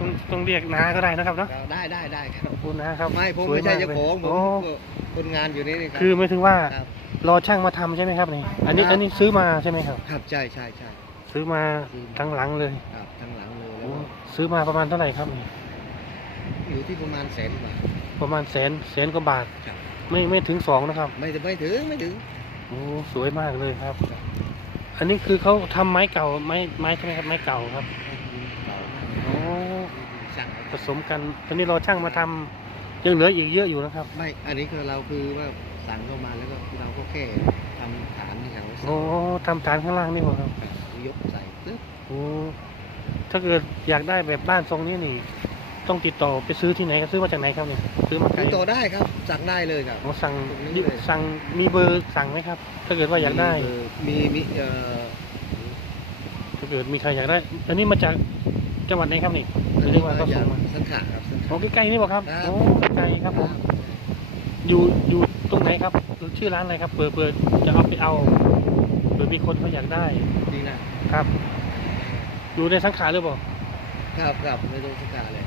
ต้องต้องเรียกน้าก็ได้นะครับเนาะได้ได้ได้ครัขบอบคุณนะครับไม่ผมสวยไม่ใช่กเจ้าของผมโอ้ก็คนงานอยู่นี่นี่ครับคือไม่ถึงว่าครับ รอช่างมาทำใช่ไหมครับนี่อันนี้ครับ อันนี้ซื้อมาใช่ไหมครับ ครับใช่ใช่ใช่ซื้อมาทั้งหลังเลยครับทั้งหลังเลยแล้วโอ้ก็ซื้อมาประมาณเท่าไหร่ครับนี่อยู่ที่ประมาณแสนบาทประมาณแสนแสนกว่าบาท ครับ ไม่ไม่ถึงสองนะครับไม่ไม่ถึงไม่ถึง โอ้สวยมากเลยครับอันนี้คือเขาทำไม้เก่าไม้ไม้ใช่ไหมครับไม้เก่าครับโอ้สั่ง ผสมกันตอนนี้เราช่างมาทำยังเหลืออีกเยอะอยู่นะครับไม่ อันนี้คือเราคือว่าสั่งเข้ามาแล้วก็เราก็แค่ทำฐานที่เขาโอ้ทำฐานข้างล่างนี่หมดครับยกใส่ปึ๊บโอ้ถ้าเกิดอยากได้แบบบ้านทรงนี้นี่ ต้องติดต่อไปซื้อที่ไหนครับซื้อมาจากไหนครับเนี่ยซื้อมาไกลติดต่อได้ครับสั่งได้เลยครับอ๋อสั่งตรงนี้เลย สั่งมีเบอร์สั่งไหมครับ ถ้าเกิดว่าอยากได้ มีเบร์มีมีเอ่อถ้าเกิดมีใครอยากได้ อันนี้มาจาก จังหวัดไหนครับนี่หรือเรียกว่าเขาอส่ย่างงมาสังขะครับสังขะโอ้ใกล้ๆนี่บอกครับครับโอ้ใกล้ๆครับผม อยู่อยู่ตรงไหนครับ ชื่อร้านอะไรครับ เปิดเปิดจะเอาไปเอาหรือมีคนเขาอยากได้จริงนะครับ อยู่ในสังขารหรือเปล่าครับครับไม่ต้องสังขะเลย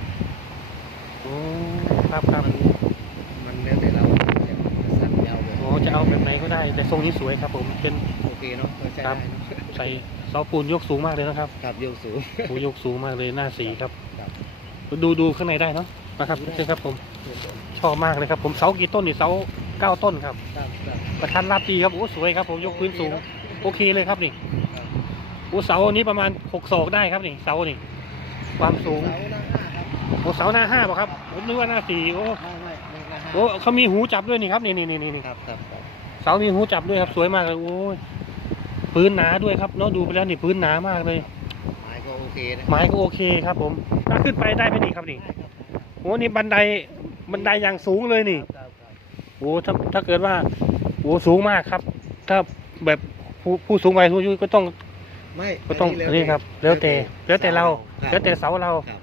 โอ้ครับครับ ไหนก็ได้ แต่ทรงนี้สวยครับ ผมเป็นโอเคเนาะก็ใช้ครัได้บเนอะใส่เสาปูนยกสูงมากเลยนะครับครับโยกสูงโอ้ยกสูงมากเลยหน้าสีครับ ครับดูดูข้างในได้เนาะนะครับเชิญครับผมชอบมากเลยครับ ผมเสากี่ต้นนี่เสาเก้าต้นครับครับครับประทันราบดีครับโอ้สวยครับ ผมยกพื้นสูงโอเคเลยครับนี่โอ้เสาอันนี้ประมาณหกศอกได้ครับนี่เสานี่ความสูงเสาหน้าห้าครับโอ้เสาหน้าห้าป่ะครับผมนึกว่าหน้าสี่โอ้ไม่ไม่ไม่หน้าห้าโอ้เขามีหูจับด้วยนี่ครับนี่นี่นี่นี่ครับครับครับ เสามีหูจับด้วยครับสวยมากเลยโอ้ยพื้นหนาด้วยครับเนาะดูไปแล้วนี่พื้นหนามากเลย ไม้ก็โอเคนะไม้ก็โอเคครับ ผมถ้าขึ้นไปได้ไหมนี่ครับนี่ได้ครับโอ้นี่บันไดบันไดอย่างสูงเลยนี่ครับครับโอ้ถ้าถ้าเกิดว่าโอ้สูงมากครับ ถ้าแบบผู้ผู้สูงวัยผู้อายุก็ต้องไม่ก็ต้องอันนี้ครับ แล้วแต่แล้วแต่เราคบแล้วแต่เสาเราครับ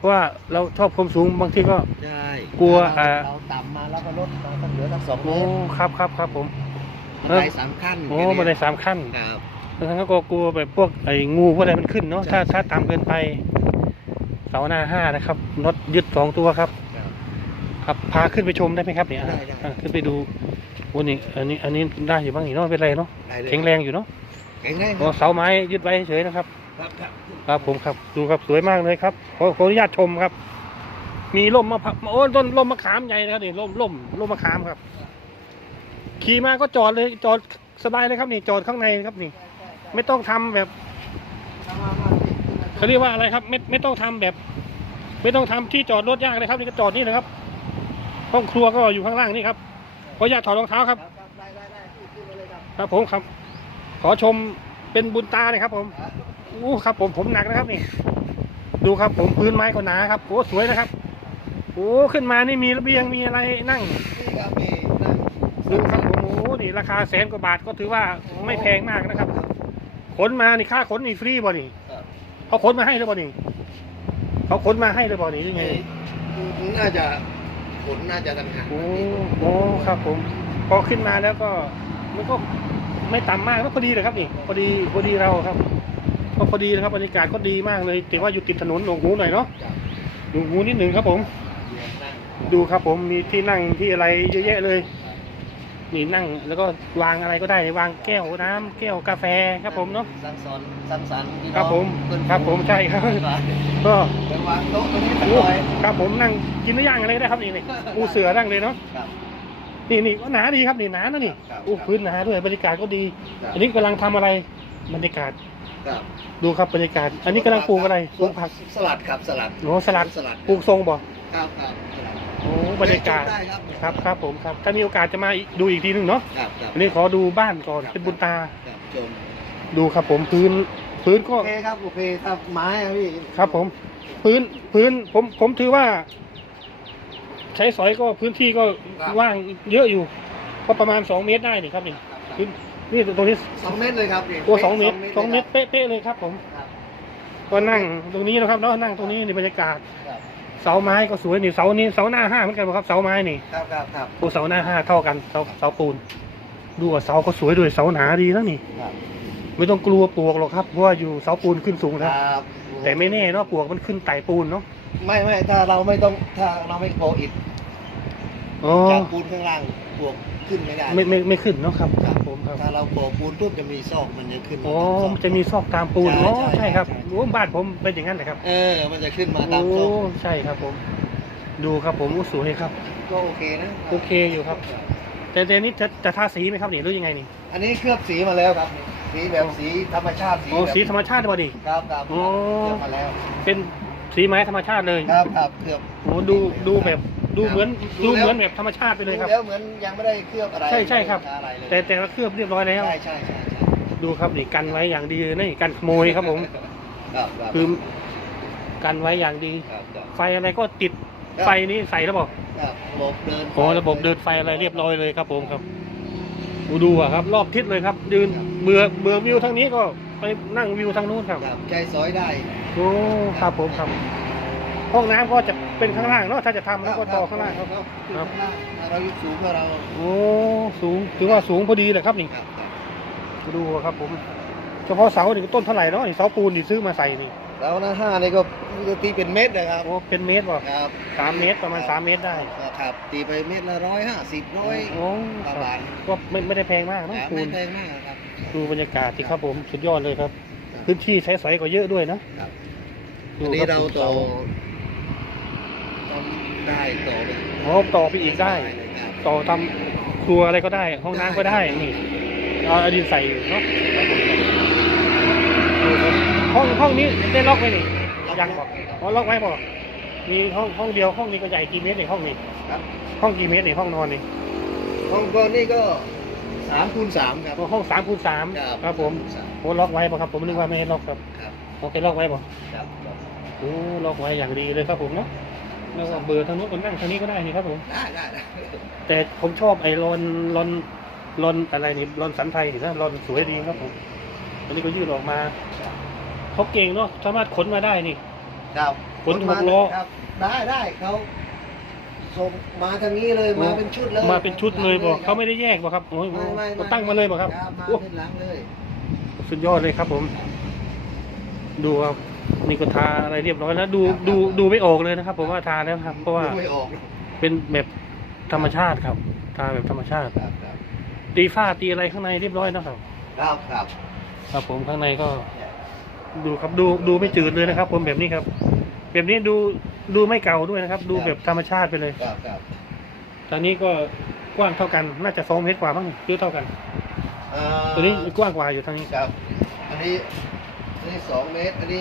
เพราะว่าเราชอบความสูงบางทีก็ ใช่กลัวเราอ่า เราต่ำมาแล้วก็ลดมาตั้งเหลือตั้งสองเมโอ้ตรครับครับครับผม บันไดสามขั้นโอ้บันไดสามขั้นครับ บางครั้งก็กลัวแบบพวกไอ้งูพวกอะไรมันขึ้นเนาะใช่ ถ้าถ้าต่ำเกินไป เสาหน้าห้านะครับน็อตยึดสองตัวครับ ครับ ครับพาขึ้นไปชมได้ไหมครับเนี่ยได้ได้ อะขึ้นไปดูโอ้นี่อันนี้อันนี้ได้อยู่บ้างนี่เนาะไม่เป็นไรเนาะได้เลยแข็งแรงอยู่เนาะ แข็งแรงคโอ้รับเสาไม้ยึดไว้เฉยๆนะครับ ครับครับครับผมครับดูครับสวยมากเลยครับขอขออนุญาตชมครับ มีร่มมะพร้าวโอ้ต้นร่มมะขามใหญ่นะครับนี่ร่มร่มร่มมะขามครับ ขี่มาก็จอดเลยจอดสบายเลยครับนี่จอดข้างในครับนี่ ไม่ต้องทำแบบเขาเรียกว่าอะไรครับ ไม่ไม่ต้องทำแบบ ไม่ต้องทำที่จอดรถยากเลยครับนี่ก็จอดนี่เลยครับห้องครัวก็อยู่ข้างล่างนี่ครับขออนุญาตถอดรองเท้าครับ ครับครับได้ได้ได้ขึ้นขึ้นมาเลยครับ ครับผมครับ ขอชมเป็นบุญตาเลยครับผมอู้ครับผมผมหนักนะครับนี่ ดูครับผมพื้นไม้ก็หนาครับโอ้สวยนะครับโอ้ขึ้นมานี่มีระเบียงมีอะไรนั่งนี่ครับนี่นั่งดูครับผมโอ้นี่ราคาแสนกว่าบาทก็ถือว่าไม่แพงมากนะครับ ขนมานี่ค่าขนนี่ฟรีบ่นี่ครับเขาขนมาให้หรือบ่นี่เขาขนมาให้หรือบ่นี่หรือไงนี่น่าจะผลน่าจะต่างหากโอ้โอ้ครับผมพอขึ้นมาแล้วก็มันก็ ไม่ต่ำมากก็พอดีเลยครับนี่พอดีพอดีเราครับก็พอดีนะครับบรรยากาศก็ดีมากเลยแต่ว่าอยู่ติดถนนหลวงหูหน่อยเนาะครับหลวงหูนิดหนึ่งครับผมเดี๋ยวนั่งดูครับผมมีที่นั่งที่อะไรเยอะแยะเลยนี่นั่งแล้วก็วางอะไรก็ได้วางแก้วน้ำแก้วกาแฟครับผมเนาะสังสรรค์สังสรรค์พี่น้องครับผมเพื่อนครับผมใช่ครับไปก็ไปวางโต๊ะตรงนี้สักโอ้หน่อยครับผมนั่งกินหรือยังอะไรก็ได้ครับนี่นี่ปูเสือนั่งเลยเนาะครับ นี่นี่ก็หนาดีครับนี่หนานะนี่ครับโอ้พื้นหนาด้วยบรรยากาศก็ดีครับอันนี้กำลังทำอะไรบรรยากาศครับดูครับบรรยากาศ อันนี้กำลังปลูกอะไรปลูกผักสลัดครับสลัดโอ้สลัดสลัดปลูกทรงบ่ครับครับสลัดโอ้บรรยากาศได้ครับครับครับผมครับถ้ามีโอกาสจะมาอีกดูอีกทีหนึงเนาะครับครับอันนี้ขอดูบ้านก่อนเป็นบุญตาครับชมดูครับผมพื้นพื้นก็โอเคครับโอเคครับไม้อะพี่ครับผม พื้นพื้นผมผมถือว่า ใช้สอยก็พื้นที่ก็ว่างเยอะอยู่ก็ประมาณสองเมตรได้นี่ครับนี่พื้นนี่ตรงนี้สองเมตรเลยครับนี่ตัวสองเมตรสองเมตรลยคเป๊ะๆเลยครับ ผมครับก็นั่งตรงนี้นะครับแล้วนั่งตรงนี้ในบรรยากาศครับเสาไม้ก็สวยนี่เสานี้เสาหน้าห้าเหมือนกันป่ะครับเสาไม้นี่ครับครับครับโอ้เสาหน้าห้าเท่ากันเสาเสาปูนดูว่าเสาก็สวยด้วยเสาหนาดีแล้วนี่ครับ ไม่ต้องกลัวปลวกหรอกครับเพราะว่าอยู่เสาปูนขึ้นสูงคแล้วรับแต่ไม่แน่เนาะปลวกมันขึ้นไต่ปูนเนาะคไม่ไม่ถ้าเราไม่ต้องถ้าเราไม่โปะอิฐอ๋อจากปูนข้างล่างบวกขึ้นไม่ได้ไม่ไม่ไม่ขึ้นเนาะครับครับผมครับถ้าเราโปะปูนปุ๊บจะมีซอกมันจะขึ้นมาอ๋อตามซอกมันจะมีซอกตามปูนใช่อ๋อใช่ใช่ครับใช่ โอ้บ้านผมเป็นอย่างนั้นเลยครับเออ มันจะขึ้นมาตามโอ้ซอกใช่ครับผม ดูครับผมโอ้สวยครับ ก็โอเคนะโอเคอยู่ครับ แต่แต่นี้จะจะทาสีไหมครับนี่หรือยังไงนี่อันนี้เคลือบสีมาแล้วครับ สีแบบสีธรรมชาติสีโอ้แบบสีธรรมชาติป่ะดิครับครับโอ้เคลือบมาแล้วเป็นสีไม้ธรรมชาติเลยครับครับเคลือบโอ้ดูดูแบบดูเหมือนดูดูแล้วเหมือนแบบธรรมชาติไปเลยครับ ดูแล้วเหมือนยังไม่ได้เคลือบอะไรใช่ใช่ครับ อะไรเลยแต่แต่ละเคลือบเรียบร้อยแล้ว ใช่ใช่ใช่ใช่ดูครับนี่กันไว้อย่างดีเลยนี่กันขโมยครับผม ครับครับคือกันไว้อย่างดี ครับครับ ไฟอะไรก็ติดครับ ไฟนี้ใส่แล้วบอกครับระบบเดินโอ้ระบบเดินไฟอะไรเรียบร้อยเลยครับผมครับ ดูดูอะครับ รอบทิศเลยครับ ยืนเบื่อเบื่อวิวทางนี้ก็ไปนั่งวิวทางนู้นครับครับใจซอยได้โอ้ครับผมครับ ห้องน้ำก็จะเป็นข้างล่างเนาะถ้าจะทำแล้วก็ต่อข้างล่างครับ ครับครับข้างล่างเราอยู่สูงกว่าเราโอ้สูงถือว่าสูงพอดีเลยครับนี่ครับครับดูครับผม เฉพาะเสานี่ก็ต้นเท่าไหร่เนาะนี่เสาปูนที่ซื้อมาใส่นี่ แล้วนะห้านี่ก็ตีเป็นเม็ดนะครับโอ้เป็นเมตรป่ะครับสามเมตรประมาณสามเมตรได้ครับตีไปเม็ดละร้อยห้าสิบร้อยโอ้ประมาณก็ไม่ไม่ได้แพงมากเนาะครับปูไม่นแพงมากครับดูบรรยากาศที่ครับผมสุดยอดเลยครับ พื้นที่ใช้สอยก็เยอะด้วยนะครับดูอันนี้คเราบต่อทำได้ต่อไปอ๋อต่อไปอีกได้ครับต่อทำครัวอะไรก็ได้ ห้องน้ำก็ได้นี่เอาเอาดินใส่อยู่เนาะดูครับ ห้องห้องนี้ได้ล็อกไหมนี่ยังบอกอ๋อล็อกไว้บอกมีห้องห้องเดียวห้องนี้ก็ใหญ่กี่เมตรในห้องนี้ครับห้องกี่เมตรในห้องนอนนี่ห้องก้อนนี่ก็สามคูณสามครับห้องสามคูณสามครับครับผมสามโอ้ล็อกไว้ป่ะครับผมนึกว่าไม่ให้ล็อกครับครับโอเคล็อกไว้ป่ะครับครับโอ้ล็อกไว้อย่างดีเลยครับผมเนาะแล้วก็เบอร์ทางนู้นคนนั่งทางนี้ก็ได้นี่ครับผมได้ได้ได้แต่ผมชอบไอ้รอนรอนรอนอะไรนี่รอนสันไทยนี่นะรอนสวยดีครับผมอันนี้ก็ยืดออกมา เขาเก่งเนาะสามารถขนมาได้นี่ ครับขนหกล้อ ครับ ได้ได้เขาส่งมาทางนี้เลยมาเป็นชุดเลยมาเป็นชุดเลยบอกเขาไม่ได้แยกบอกครับโอ้ยไม่ไม่ไม่ตั้งมาเลยบอกครับมาโอ้เป็นหลังเลย สุดยอดเลยครับผม ดูครับนี่ก็ทาอะไรเรียบร้อยแล้วดูดูดูไม่ออกเลยนะครับ ผมว่าทาแล้วครับ เพราะว่าดูไม่ออกเป็นแบบธรรมชาติครับ ทาแบบธรรมชาติครับครับตีฝ้าตีอะไรข้างในเรียบร้อยนะครับ ครับครับครับผมข้างในก็ ดูครับดูดูไม่จืดเลยนะครับ ผมแบบนี้ครับ แบบนี้ดูดูไม่เก่าด้วยนะครับ ดูแบบธรรมชาติไปเลยครับครับตอนนี้ก็กว้างเท่ากันน่าจะสองเมตรกว่าบ้างหรือเท่ากันเอ่อตัวนี้กว้างกว่าอยู่ทางนี้ครับ อันนี้อันนี้สองเมตร อันนี้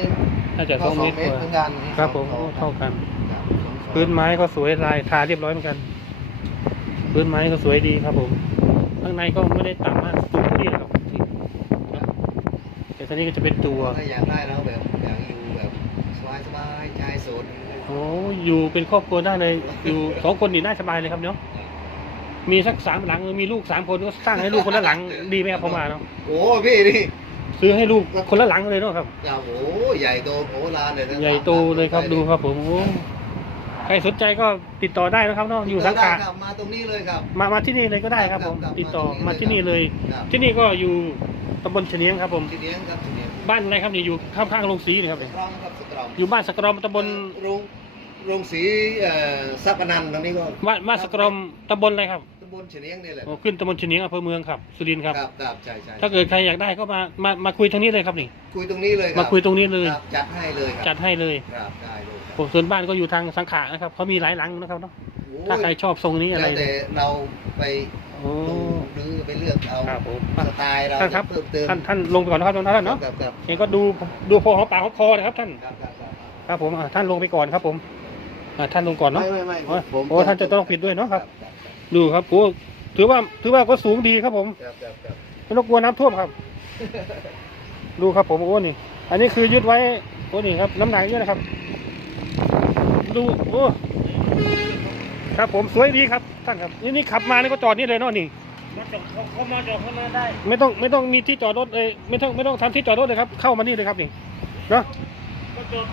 น่าจะสองเมตรกเหมืว่าอนกันครับ ผมสองเท่ากัน ครับพื้นไม้ก็สวยลายทาเรียบร้อยเหมือนกัน พื้นไม้ก็สวยดีครับผม ข้างในก็ไม่ได้ต่ำมากสูงที่ครับแต่ตอนนี้ก็จะเป็นตัว ถ้าอยากได้แล้วแบบอยากอยู่แบบสบายสบายๆใจโสดโอ้อยู่เป็นครอบครัวได้เลย อยู่สองคนนี่น่าสบายเลยครับเนาะ มีสักสามหลัง มีลูกสามคนก็สร้างให้ลูกคนละหลัง ดีไหมครับผมมาเนาะ โอ้พี่นี่ซื้อให้ลูกคนละหลังเลยเนาะครับ โอ้โหใหญ่โตโหฬารเลยนะใหญ่โตเลยครับดูครับผมโอ้ใครสนใจก็ติดต่อได้นะครับเนาะอยู่สังขะได้ครับมาตรงนี้เลยครับ มามาที่นี่เลยก็ได้ครับผมครับติดต่อมามาที่ที่นี่นี่เลเลยยครับที่นี่ก็อยู่ ตำบลเฉนียงครับผม ที่เลี้ยงครับที่เลี้ยงบ้านอะไรครับนี่อยู่ข้างๆโรงสีนี่ครับสตรอมครับสตรอมอยู่บ้านสกรอมตำบลโรงโรงสีเอ่อซับอนันต์ตรงนี้ก็บ้านบ้านสกรอมตำบลอะไรครับตำบลเฉลียงนี่แหละโอ้ขึ้นตำบลเฉนียงอำเภอเมืองครับ สุรินทร์ครับ ครับครับใช่ใช่ถ้าเกิดใครอยากได้ก็มามามาคุยทางนี้เลยครับนี่ คุยตรงนี้เลยรับมาคุยตรงนี้เลย ครับจัดให้เลยครับจัดให้เลยครับได้เลยครับผมส่วนบ้านก็อยู่ทางสังขะนะครับเขามีหลายหลังนะครับเนาะโอ้ย ถ้าใครชอบทรงนี้อะไรแล้วแต่เราไปโอ้ดูหรือไปเลือกเอาครับผมสไตล์เราท่านครับเพิ่มเติมท่านท่านลงไปก่อนนะครับท่านเนาะครับครับเองก็ดูดูพอหอมปากหอมคอนะครับท่านครับครับครับครับผมอะท่านลงไปก่อนครับผมอะท่านลงก่อนเนาะไม่ไม่ไม่โอ้ยผมโอ้ท่านจะต้องผิดด้วยเนาะครับครับ ดูครับโอ้ถือว่าถือว่าก็สูงดีครับผมครับครับครับไม่ต้องกลัวน้ำท่วมครับ ดูครับผมโอ้นี่ อันนี้คือยึดไว้โอ้นี่ครับ น้ำหนักเยอะนะครับ ดูโอ้ ครับผมสวยดีครับท่านครับ นี่นี่ขับมานี่ก็จอดนี่เลยเนาะนี่มาจอดเขาเขามาจอดข้างหน้าได้ ไม่ต้องไม่ต้องมีที่จอดรถเลยไม่ต้องไม่ต้องทำที่จอดรถเลยครับ เข้ามานี่เลยครับนี่เนาะก็จอด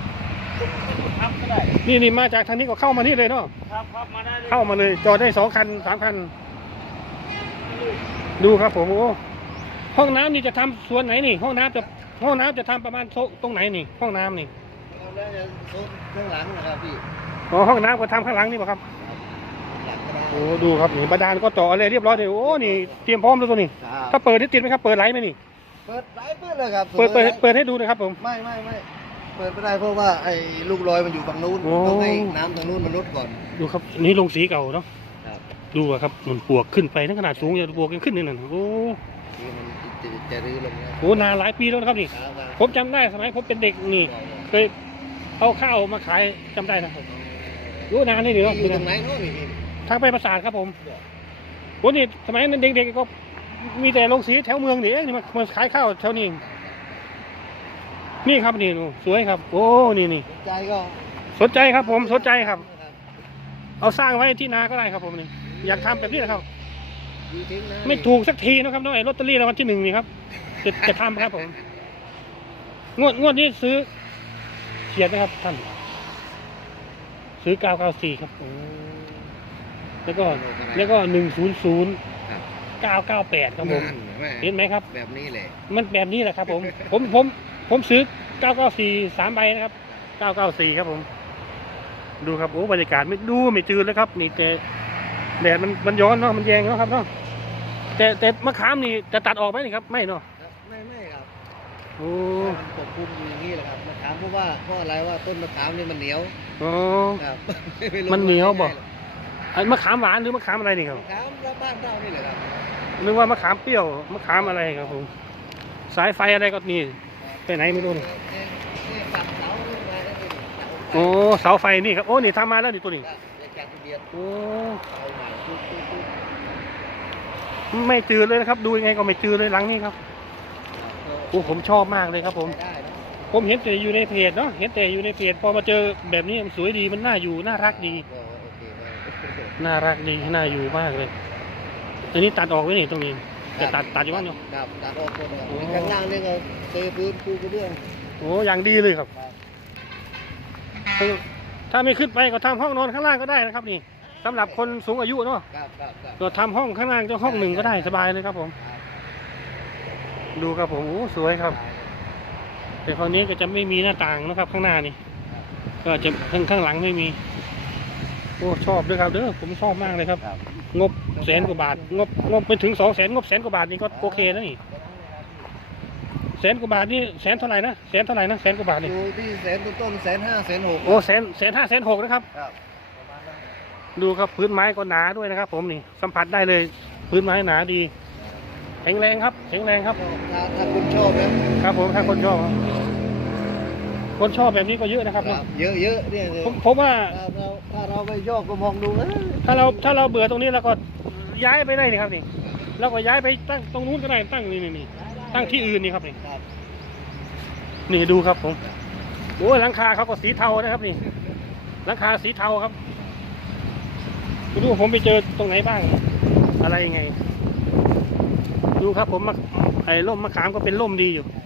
ตรงไม่ต้องทับก็ได้นี่นี่มาจากทางนี้ก็เข้ามานี่เลยเนาะครับครับมาได้เลยเข้ามาเลยจอดได้สองคันสามคัน ดูครับผมโอ้ห้องน้ำนี่จะทำส่วนไหนนี่ ห้องน้ำจะห้องน้ำจะทำประมาณโซตรงไหนนี่ ห้องน้ำนี่มแล้วจะซุดเครื่องหลังนะครับพี่อ๋อห้องน้ำก็ทำข้างหลังนี่ป่ะครับหลังก็ได้โอ้ดูครับนี่บาดาลก็เจาะอะไรเรียบร้อยเลยโอ้นี่เตรียมพร้อมแล้วตัวนี้ ครับถ้าเปิดนี่ติดไหมครับเปิดไหลไหมนี่เปิดไลฟ์เปิดเลยครับเปิดเปิดเปิดให้ดูนะครับผม ไม่ไม่ไม่เปิดไม่ได้เพราะว่าไอ้ลูกลอยมันอยู่ฝั่งนู้นโอ้ ต้องให้น้ำทางนู้นมันลดก่อน ดูครับนี่ลงสีเก่าเนาะครับ ดูอะครับมันปวกขึ้นไปทั้งขนาดสูงจะปวกยังขึ้นนี่นั่นโอ้ที่มันจะจะรื้อลงนะโหนานหลายปีแล้วนะครับนี่ครับครับผมจำได้สมัยผมเป็นเด็กนี่เคยเอาข้าวมาขายจำได้นะครับโอ้นานนี่เดี๋ยวอยู่ตรงไหนโน่นนี่พี่ ทางไปประสาทครับผมโอ้นี่สมัยนั้นเด็กๆก็มีแต่ลงสีแถวเมืองนี่เองนี่มามาขายข้าวแถวนี้ นี่ครับนี่ดูสวยครับ โอ้นี่นี่สนใจก็สนใจครับผมสนใจครับ เอาสร้างไว้ที่นาก็ได้ครับผมนี่อยากทำแบบนี้นะครับดูทิ้งนะไม่ถูกสักทีนะครับน้องไอ้ลอตเตอรี่รางวัลที่หนึ่งนี่ครับ จะจะทำครับผม งวดงวดนี้ซื้อเฉียดนะครับท่าน ซื้อเก้าเก้าสี่ครับโอ้ แล้วก็แล้วก็หนึ่งศูนย์ศูนย์ครับเก้าเก้าแปดครับผมนั่นแม่เห็นไหมครับ แบบนี้แหละมันแบบนี้แหละครับ ผมผมผมผมซื้อเก้าเก้าสี่สามใบนะครับเก้าเก้าสี่ครับผม ดูครับโอ้บรรยากาศไม่ดูไม่จืดเลยครับ นี่แต่แดดมันมันย้อนเนาะมันแยงเนาะครับเนาะแต่แต่มะขามนี่จะตัดออกไหมนี่ครับไม่เนาะครับไม่ไม่ครับโอ้มันปกคลุมอยู่อย่างนี้แหละครับมะขามเพราะว่าเพราะอะไรว่าต้นมะขามนี่มันเหนียวโอ้ครับมันเหนียวบ่ ไอ้มะขามหวานหรือมะขามอะไรนี่ครับมะขามแล้วบ้านเรานี่แหละครับนึกว่ามะขามเปรี้ยวมะขามอะไรครับผมสายไฟอะไรก็นี่ไปไหนไม่รู้นี่เนี่ยเนี่ยปักเสาขึ้นมาแล้วนี่เสาไฟโอ้เสาไฟนี่ครับโอ้นี่ทำมาแล้วนี่ตัวนี้ครับเนี่ยจากทะเบียนโอ้เอาใหม่ปุ๊บปุ๊บปุ๊บไม่จืดเลยนะครับ ดูยังไงก็ไม่จืดเลยหลังนี้ครับโอ้ผมชอบมากเลยครับผมได้นะผมเห็นแต่อยู่ในเพจเนาะเห็นแต่อยู่ในเพจพอมาเจอแบบนี้มันสวยดีมันน่าอยู่น่ารักดีก็โอเคได้ น่ารักดีน่าอยู่มากเลยอันนี้ตัดออกไว้นี่ตรงนี้จะตัดตัดอยู่บ้างเนาะครับตัดออกหมดเลยครับโอ้ข้างล่างนี่ก็เทพื้นปูกระเบื้องโอ้อย่างดีเลยครับครับถ้าไม่ขึ้นไปก็ทำห้องนอนข้างล่างก็ได้นะครับ นี่สำหรับคนสูงอายุเนาะครับครับครับก็ทำห้องข้างล่างจะห้องหนึ่งก็ได้สบายเลยครับผม ดูครับผมโอ้สวยครับ แต่คราวนี้ก็จะไม่มีหน้าต่างนะครับ ข้างหน้านี่ ก็จะข้างข้างหลังไม่มี โอ้ชอบด้วยครับเด้อผมชอบมากเลยครับ ครับงบแสนกว่าบาท งบงบไปถึงสองแสนงบแสนกว่าบาทนี่ก็โอเคนะนี่แสนกว่าบาทนี่แสนเท่าไหร่นะแสนเท่าไหร่นะแสนกว่าบาทนี่ อยู่ที่แสนต้นๆแสนห้าแสนหกโอ้แสนแสนห้าแสนหกนะครับ ครับประมาณนั้นดูครับพื้นไม้ก็หนาด้วยนะครับ ผมนี่สัมผัสได้เลยพื้นไม้หนาดี แข็งแรงครับ แข็งแรงครับ ถ้าถ้าคุณชอบนะครับผมถ้าคนชอบครับ คนชอบแบบนี้ก็เยอะนะครับครัเนาะบเยอะเยอะเนี่ยผมผมว่าถ้าเราถ้าเราไม่ชอบก็มองดูเอ้ยถ้าเราถ้าเราเบื่อตรงนี้เราก็ย้ายไปได้นี่ครับนี่เราก็ย้ายไปตั้งตรงนู้นก็ได้ตั้งนี่นี่นี่ตั้งที่อื่นนี่ครับนี่ครับนี่ดูครับผมโอ้ยหลังคาเขาก็สีเทานะครับนี่หลังคาสีเทาครับไม่รู้ว่าผมไปเจอตรงไหนบ้าง อะไรยังไง ดูครับผมมะไอ้ร่มมะขามก็เป็นร่มดีอยู่โอ้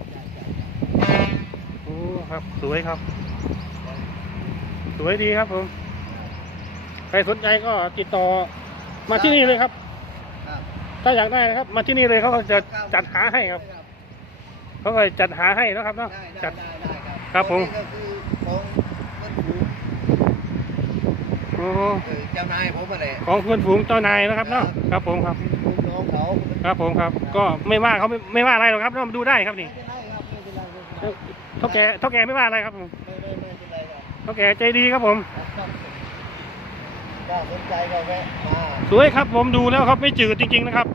ครับ สวยครับ สวยดีครับผมใครสนใจก็ติดต่อมาที่นี่เลยครับ ครับถ้าอยากได้นะครับ มาที่นี่เลยเขาก็จะจัดหาให้ครับ เขาก็จัดหาให้นะครับเนาะได้จัได้ดได้ได้ครับครับผม นี่ก็คือของเพื่อนฝูงโอ้คือเจ้านายผมมาเลยของเพื่อนฝูงเจ้านายนะครับเนาะครับผมครับ ลูกน้องเขาครับผมครับ ก็ไม่ว่าเขาไม่ไม่ว่าอะไรหรอกครับเนาะมาดูได้ครับนี่ ไม่เป็นไร เท่าแก่เท่าแก่ไม่ว่าอะไรครับผมไม่ไม่ไม่เป็นไรครับเท่าแก่ใจดีครับผมครับถ้าสนใจก็แวะมาสวยครับผมดูแล้วครับไม่จืดจริง ๆนะครับ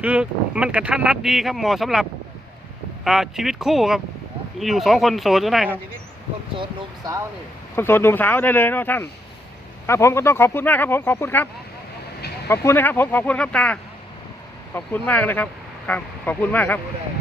คือมันกระทัดรัดดีครับเหมาะสำหรับ อ่าชีวิตคู่ครับ อยู่สองคนโสดก็ได้ครับ ชีวิตคนโสดหนุ่มสาวนี่คนโสดหนุ่มสาวได้เลยเนาะท่านครับผมก็ต้องขอบคุณมากครับ ผมขอบคุณครับ ขอบคุณนะครับ ผมขอบคุณครับตา ขอบคุณมากเลยครับ ครับ ขอบคุณมากครับ ดูได้